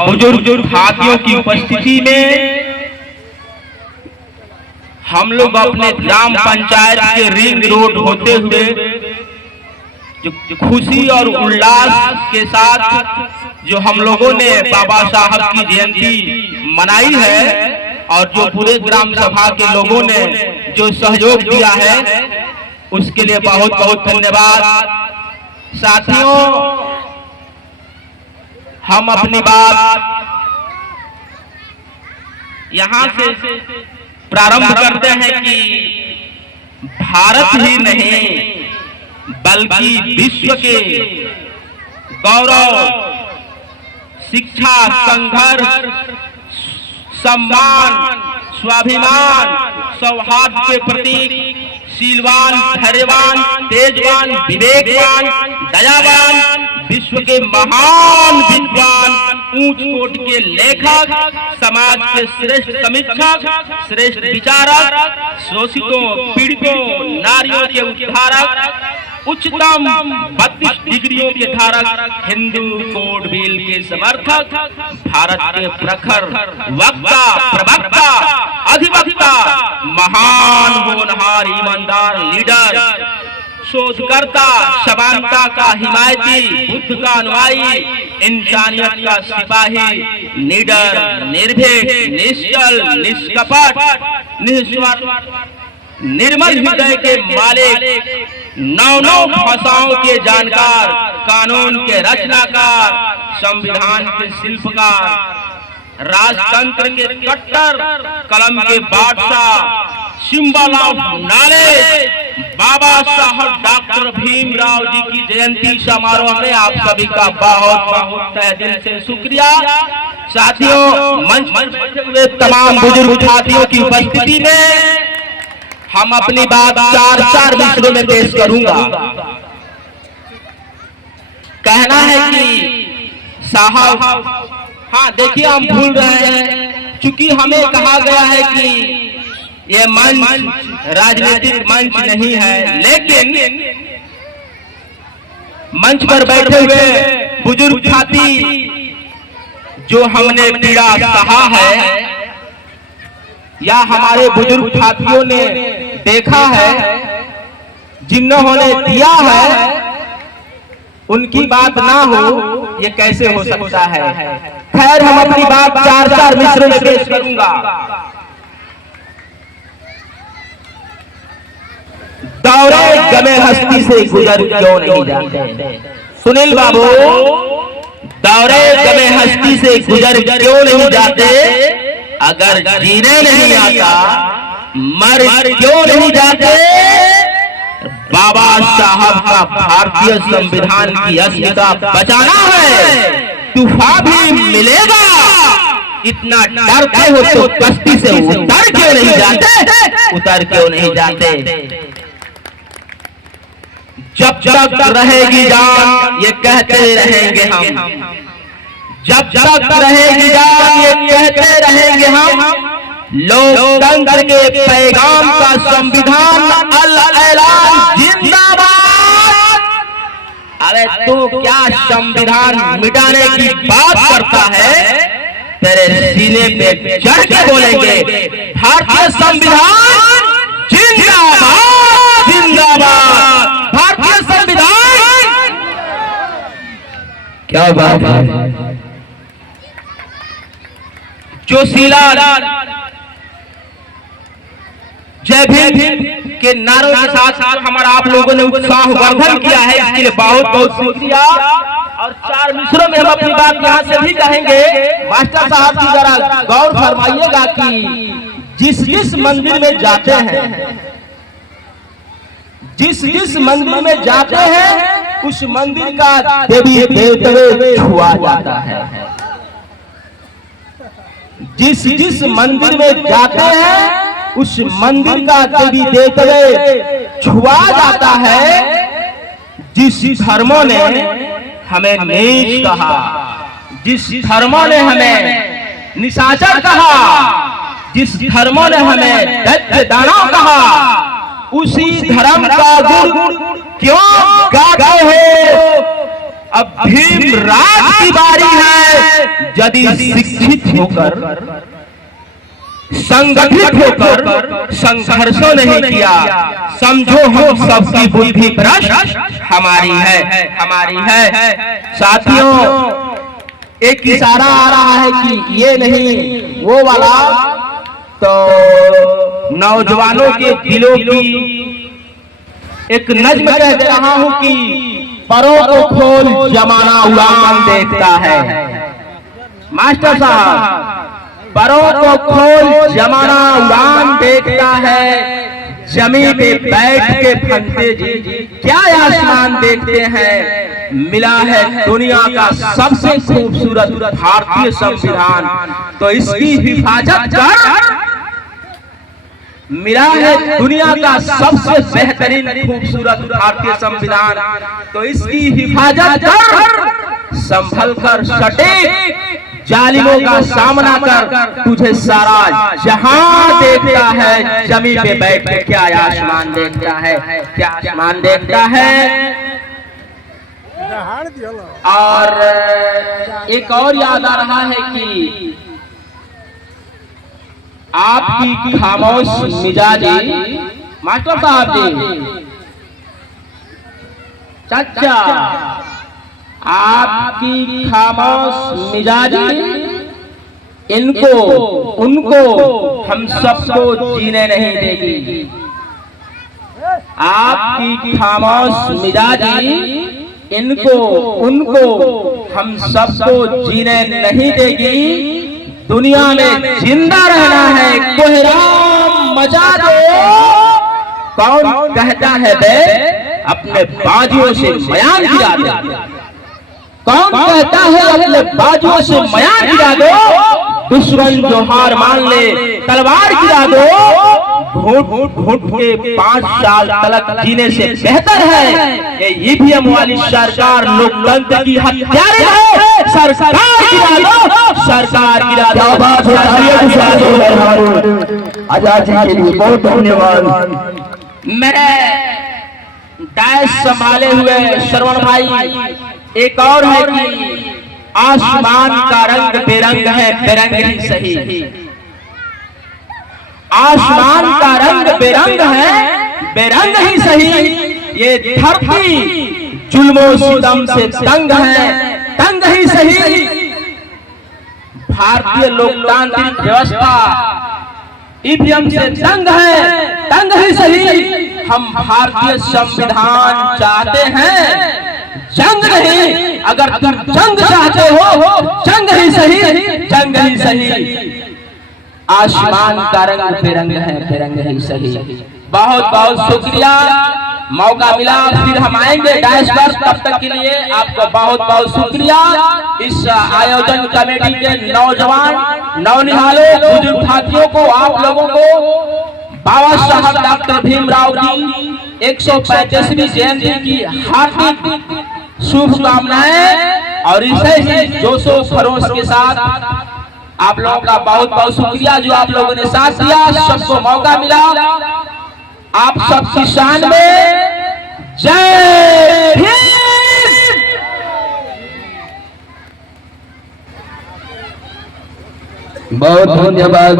बुजुर्ग हाथियों की उपस्थिति में हम लोग अपने ग्राम पंचायत के रिंग रोड होते हुए जो खुशी और उल्लास के साथ जो हम लोगों ने बाबा साहब की जयंती मनाई है और जो पूरे ग्राम सभा के लोगों ने जो सहयोग दिया है उसके लिए बहुत बहुत धन्यवाद। साथियों, हम अपनी बात यहाँ से प्रारंभ करते हैं कि भारत ही नहीं बल्कि विश्व के गौरव, शिक्षा, संघर्ष, सम्मान, स्वाभिमान, सौहार्द के प्रतीक, शीलवान, धैर्यवान, तेजवान, विवेकवान, दयावान, विश्व के महान विद्वान, ऊंच कोट के लेखक, समाज के श्रेष्ठ समीक्षक, श्रेष्ठ विचारक, शोषितों, पीड़ितों, नारियों के उद्धारक, उच्चतम 32 डिग्रियों के धारक, हिंदू कोड बिल के समर्थक, भारत के प्रखर वक्ता, प्रवक्ता, अधिवक्ता, महान होनहार ईमानदार लीडर, शोधकर्ता, समानता का हिमायती, बुद्ध का अनुयायी, इंसानियत का सिपाही, निडर, निर्भीक, निश्चल, निष्कपट, निस्वार्थ, निर्मल हृदय के मालिक, नौ भाषाओं के जानकार, कानून के रचनाकार, संविधान के शिल्पकार, राजतंत्र के कट्टर, कलम के बादशाह, सिंबल ऑफ नॉलेज, बाबा साहब डॉक्टर भीमराव जी की जयंती समारोह में आप सभी का बहुत बहुत तहे दिल से शुक्रिया। साथियों, मंच पर बैठे हुए तमाम बुजुर्ग साथियों की उपस्थिति में हम अपनी बात चार मिसरों में पेश करूंगा। कहना है कि साहब, हाँ देखिए, हम भूल रहे हैं, चूंकि हमें कहा गया है कि ये मंच राजनीतिक मंच नहीं है, लेकिन मंच पर बैठे हुए बुजुर्ग साथी जो हमने पीड़ा सहा है या हमारे बुजुर्ग साथियों ने देखा है, जिन्होंने दिया है, उनकी बात ना हो ये कैसे हो सकता है। खैर, हम अपनी बात चार मिसरों में पेश करूंगा। दौरे गमे हस्ती से गुजर क्यों नहीं जाते, सुनील बाबू, दौरे गमे हस्ती से गुजर क्यों नहीं जाते, अगर जीने नहीं आता मर क्यों नहीं जाते। बाबा साहब का भारतीय संविधान की अस्मिता बचाना है, तूफान भी मिलेगा, इतना डरते हो तो कश्ती से उतर क्यों नहीं जाते, उतर क्यों नहीं जाते। जब तक रहेगी जान ये कहते रहेंगे हम, जब तक रहेगी जान ये कहते रहेंगे हम, लोकतंत्र के पैगाम का संविधान अल-ऐलान जिंदाबाद। अरे तू क्या संविधान मिटाने की बात करता है, तेरे सीने पे चढ़ के बोलेंगे भारतीय संविधान जिंदाबाद, जिंदाबाद, भारतीय संविधान। क्या बात है। जोशीला जय भीम के नारों के साथ साथ हमारा आप लोगों ने उत्साह वर्धन किया है, इसके लिए बहुत बहुत शुक्रिया। और चार मिसरों में हम अपनी बात यहाँ से भी कहेंगे। मास्टर साहब की जरा गौर फरमाइएगा कि जिस मंदिर में जाते हैं, जिस मंदिर में जाते हैं, उस मंदिर का देवी देवता छुआ जाता है। जिस मंदिर में जाते हैं, उस मंदिर का देवी देवता छुआ जाता है। जिस धर्मों ने हमें नीच कहा, जिस धर्मों ने हमें निशाचर कहा, जिस धर्मों ने हमें दैत्य दानव कहा, उसी धर्म का गुण क्यों गाते हो। अब भीमराज की बारी है, यदि शिक्षित होकर संगठित होकर संघर्ष नहीं किया, समझो हम सबकी बुद्धि भ्रष्ट हमारी है। साथियों, एक इशारा आ रहा है कि ये नहीं वो वाला, तो नौजवानों के दिलों की एक नज्म कह दे रहा हूं कि परों को खोल जमाना उड़ान देखता है। मास्टर साहब, परों को खोल जमाना उड़ान देखता है, जमीन पे बैठ के फंदे जी क्या आसमान देखते हैं। मिला है दुनिया का सबसे खूबसूरत भारतीय संविधान, तो इसकी हिफाजत कर। मिला है दुनिया का सबसे बेहतरीन खूबसूरत भारतीय संविधान, तो इसकी हिफाजत कर। संभल कर सटीक जालिमों का सामना कर, तुझे सारा जहां देखता है। जमीन पे बैठ के क्या आसमान देखता है, क्या आसमान देखता है। और एक और याद आ रहा है कि आपकी खामोश मिजाजी, मास्टर साहब जी, चाचा, आपकी खामोश मिजाजी उनको हम सबको जीने नहीं देगी। आपकी खामोश मिजाजी उनको हम सबको जीने नहीं देगी। दुनिया में जिंदा रहना है, कोहराम मचा दो। कौन कहता है बे अपने बाजुओं से मयान गिरा दो? कौन कहता है अपने बाजुओं से मयान गिरा दो? दुश्मन जो हार मान ले तलवार गिरा दो। घुट के 5 साल तलक जीने से बेहतर है ये ईवीएम वाली सरकार लोकतंत्र की हत्यारे है। सरकार गिरा दो, सरकार गिरा दो। आजाद जी के लिए बहुत धन्यवाद। मैं डैश संभाले हुए श्रवण भाई, एक और है कि आसमान का रंग बेरंग है, बेरंग ही सही। आसमान का रंग बेरंग है, बेरंग ही सही। ये धरती जुल्मों सितम से तंग है, तंग ही सही। भारतीय लोकतांत्रिक व्यवस्था ईवीएम से तंग है, तंग ही सही। हम भारतीय संविधान चाहते हैं, जंग नहीं। अगर तुम जंग चाहते हो, जंग ही सही, जंग ही सही। आसमान का रंग बेरंग है, बेरंग ही सही। बहुत बहुत शुक्रिया। मौका मिला फिर हम आएंगे डैश पर, तब तक के लिए आपको बहुत बहुत शुक्रिया। इस आयोजन कमेटी के नौजवान नौनिहालों बुजुर्ग साथियों को, आप लोगों को बाबा साहब डॉक्टर भीमराव की 135वीं जयंती की हार्दिक शुभकामनाएं। और इसे ही जोशो खरोश के साथ आप लोगों का बहुत बहुत शुक्रिया जो आप लोगों ने साथ दिया। सबको मौका मिला। आप सबकी शान में जय भीम। बहुत धन्यवाद।